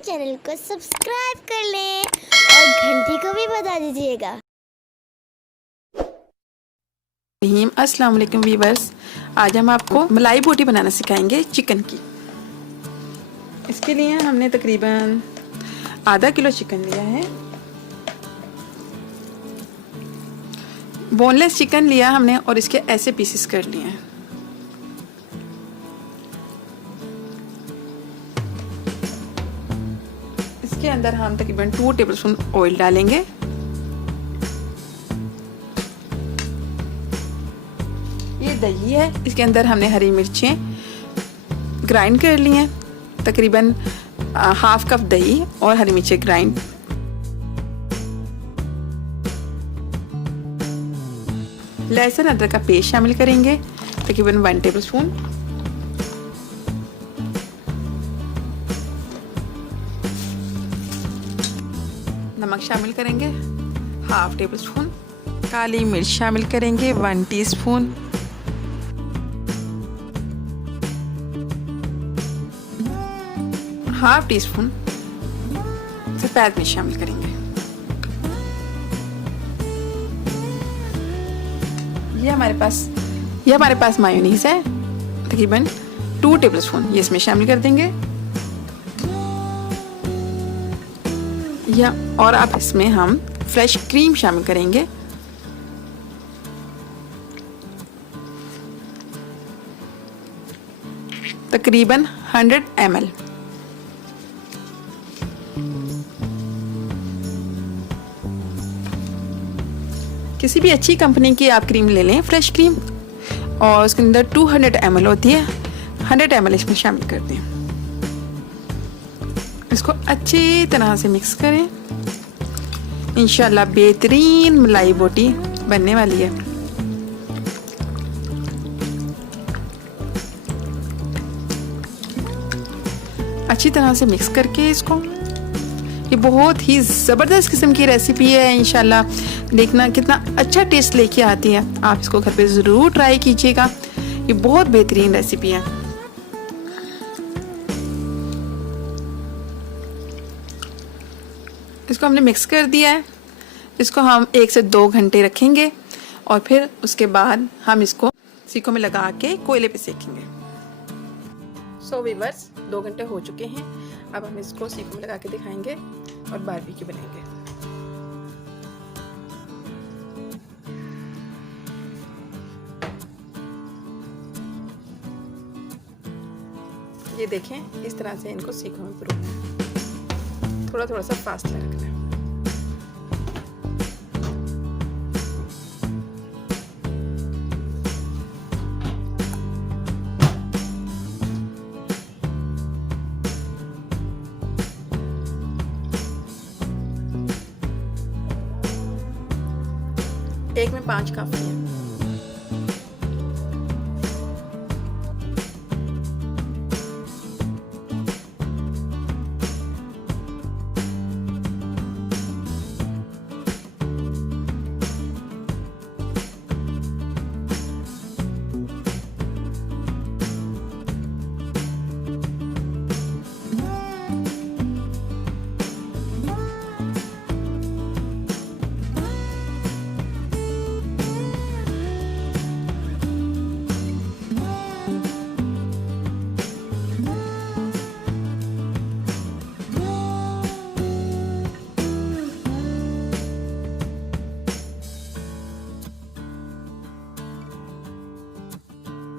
Channel को subscribe कर लें और घंटी को भी बजा दीजिएगा। अस्सलाम वालेकुम वीवर्स, आज हम आपको मलाई बोटी बनाना सिखाएंगे चिकन की। इसके लिए हमने तकरीबन आधा किलो चिकन लिया है। बोनलेस चिकन लिया हमने और इसके ऐसे पीसेस कर लिए हैं। इसके अंदर हम तकरीबन 2 टेबलस्पून ऑयल डालेंगे। ये दही है, इसके अंदर हमने हरी मिर्चें ग्राइंड कर ली हैं, तकरीबन हाफ कप दही और हरी मिर्चें ग्राइंड। लहसुन अदरक का पेस्ट शामिल करेंगे, तकरीबन 1 टेबलस्पून। नमक शामिल करेंगे, हाफ टेबलस्पून। काली मिर्च शामिल करेंगे, 1 टीस्पून। हाफ टीस्पून सफ़ेद मिर्च शामिल करेंगे। ये हमारे पास मायोनीज है, तकरीबन 2 टेबलस्पून, ये इसमें शामिल कर देंगे। और अब इसमें हम फ्रेश क्रीम शामिल करेंगे। तकरीबन 100 ml। किसी भी अच्छी कंपनी की आप क्रीम ले लें, फ्रेश क्रीम, और उसके अंदर 200 ml होती है। 100 ml इसमें शामिल कर दें। इसको अच्छी तरह से मिक्स करें। इंशाल्लाह बेहतरीन मलाई बोटी बनने वाली है। अच्छी तरह से मिक्स करके इसको, ये बहुत ही ज़बरदस्त किस्म की रेसिपी है। इंशाल्लाह देखना कितना अच्छा टेस्ट लेके आती है। आप इसको घर पे ज़रूर ट्राई कीजिएगा, ये बहुत बेहतरीन रेसिपी है। इसको हमने मिक्स कर दिया है। इसको हम 1 से 2 घंटे रखेंगे और फिर उसके बाद हम इसको सीखों में लगा के कोयले पे सेकेंगे। सो वीवर्स, 2 घंटे हो चुके हैं। अब हम इसको सीखों में लगा के दिखाएंगे और बारबेक्यू बनाएंगे। ये देखें, इस तरह से इनको सीखों में परोसना है। थोड़ा थोड़ा सा फासला रखना है। एक में 5 काफी है।